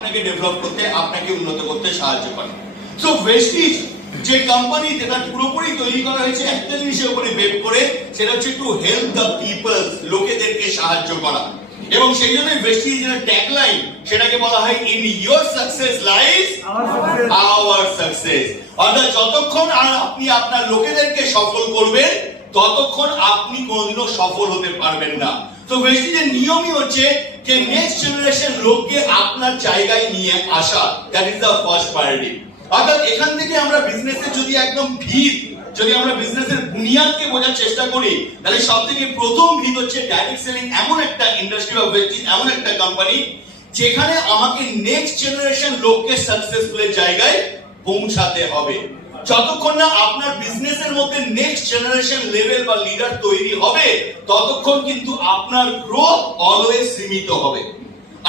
আপনাকে ডেভেলপ করতে, আপনাকে উন্নত করতে সাহায্য করে। সো ভেস্টিজ যে কোম্পানি, যেটা পুরোপুরি তৈরি করা হয়েছে একটা জিনিসের উপরে বেস করে, সেটা হচ্ছে টু হেল্প দ্য পিপল, লোকেদেরকে সাহায্য করা। এবং সেই জন্য ভেস্টিজের ট্যাগলাইন সেটাকে বলা হয় in your success lies hour success. অর্থাৎ যতক্ষণ আপনি আপনার লোকেদেরকে সফল করবেন ততক্ষণ আপনি কোনোদিনও সফল হতে পারবেন না। তো ভেস্টিজের নিয়মই হচ্ছে যে নেক্সট জেনারেশন লোককে আপনার জায়গায় নিয়ে আসা, that is the first priority. অর্থাৎ এখান থেকে আমরা বিজনেসের যদি একদম ভিত, যদি আমরা বিজনেসের বুনিয়াদকে বোঝার চেষ্টা করি, তাহলে সবথেকে প্রথম ভিত হচ্ছে ডাইরেক্ট সেলিং এমন একটা ইন্ডাস্ট্রি বা ভেস্টিজ এমন একটা কোম্পানি যেখানে আমাকে নেক্সট জেনারেশন লোককে সাকসেসফুলের জায়গায় পৌঁছাতে হবে। যতক্ষণ না আপনার বিজনেসের মধ্যে নেক্সট জেনারেশন লেভেল বা লিডার তৈরি হবে, ততক্ষণ কিন্তু আপনার গ্রোথ অলওয়েজ সীমিত হবে।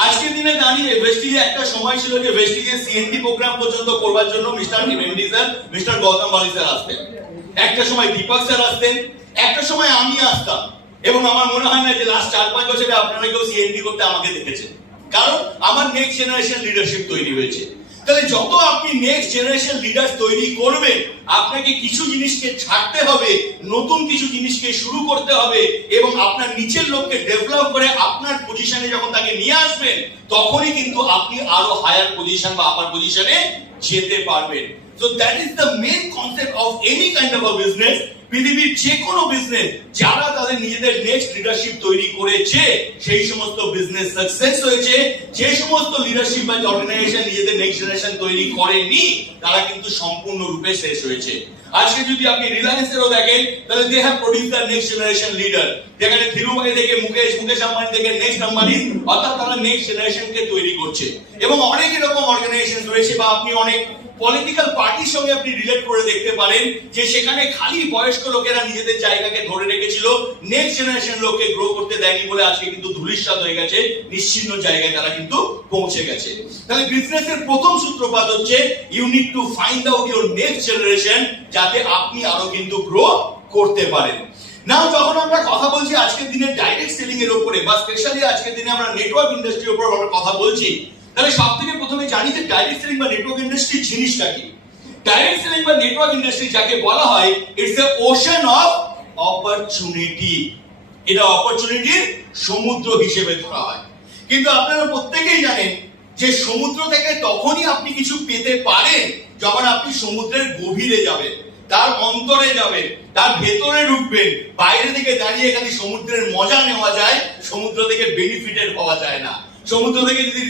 আজকের দিনে দাঁড়িয়ে ভেস্টিজে একটা সময় ছিল যে ভেস্টিজের সিএনডি প্রোগ্রাম পর্যন্ত করবার জন্য mister MD sir, mister Gautam বালি স্যার আসতেন, একটা সময় দীপক স্যার আসতেন, একটা সময় আমি আসতাম। এবং আমার মনে হয় না যে লাস্ট 4-5 বছরে আপনারা কেউ সিএনডি করতে আমাকে দেখেছেন, কারণ আমার নেক্সট জেনারেশন লিডারশিপ তৈরি হয়েছে। তাহলে যত আপনি নেক্সট জেনারেশন লিডার তৈরি করবেন, আপনাকে কিছু জিনিসকে ছাড়তে হবে, নতুন কিছু জিনিসকে শুরু করতে হবে, এবং আপনার নিচের লোককে ডেভেলপ করে আপনার পজিশনে যখন তাকে নিয়ে আসবেন, তখনই কিন্তু আপনি আরো হায়ার পজিশন বা আপার পজিশনে যেতে পারবেন। So that is the main concept of any kind of a business. পৃথিবীর যে কোনো বিজনেস যারা তাদের নিজেদের নেক্সট লিডারশিপ তৈরি করেছে, সেই সমস্ত বিজনেস সাকসেস হয়েছে। যে সমস্ত লিডারশিপ বা অর্গানাইজেশন নিজেদের নেক্সট জেনারেশন তৈরি করেনি, তারা কিন্তু সম্পূর্ণরূপে শেষ হয়েছে। আজকে যদি আপনি রিলায়েন্সেরও দেখেন, তাহলে they have produce the next generation leader, যেখানে ধীরুভাই থেকে মুকেশ আম্বানি থেকে নেক্সট আম্বানি, অর্থাৎ তারা নেক্সট জেনারেশনকে তৈরি করছে। এবং অনেক এরকম অর্গানাইজেশন রয়েছে, বা আপনি অনেক পলিটিক্যাল পার্টির সঙ্গে আপনি রিলেট করে দেখতে পারেন, যে সেখানে খালি বয়স্ক লোকেরা নিজেদের জায়গাকে ধরে রেখেছিল, নেক্সট জেনারেশন লোককে গ্রো করতে দেয়নি বলে আজকে কিন্তু ধূলিসাৎ হয়ে গেছে, নিশ্চিহ্ন জায়গায় তারা কিন্তু পৌঁছে গেছে। তাহলে বিজনেসের প্রথম সূত্রপাত হচ্ছে you need to find out your next generation, যাতে আপনি আরো কিন্তু গ্রো করতে পারেন। নাও যখন আমরা কথা বলছি আজকের দিনে ডাইরেক্ট সেলিং এর উপরে, বা স্পেশালি আজকের দিনে আমরা নেটওয়ার্ক ইন্ডাস্ট্রির উপর আমরা কথা বলছি, তাহলে সবথেকে প্রথমে জানি যে ডাইরেক্ট সেলিং বা নেটওয়ার্ক ইন্ডাস্ট্রি জিনিসটা কি। ডাইরেক্ট সেলিং বা নেটওয়ার্ক ইন্ডাস্ট্রি যাকে বলা হয়, it's a ocean of opportunity. এটা অপরচুনিটির সমুদ্র হিসেবে ধরা হয়। কিন্তু আপনারা প্রত্যেকেই জানেন যে সমুদ্র থেকে তখনই আপনি কিছু পেতে পারেন যখন আপনি সমুদ্রের গভীরে যাবেন, তার অন্তরে যাবেন, তার ভেতরে ঢুকবেন। বাইরে থেকে দাঁড়িয়ে খালি সমুদ্রের মজা নেওয়া যায়, সমুদ্র থেকে বেনিফিটেড হওয়া যায় না। সমুদ্র থেকে যদি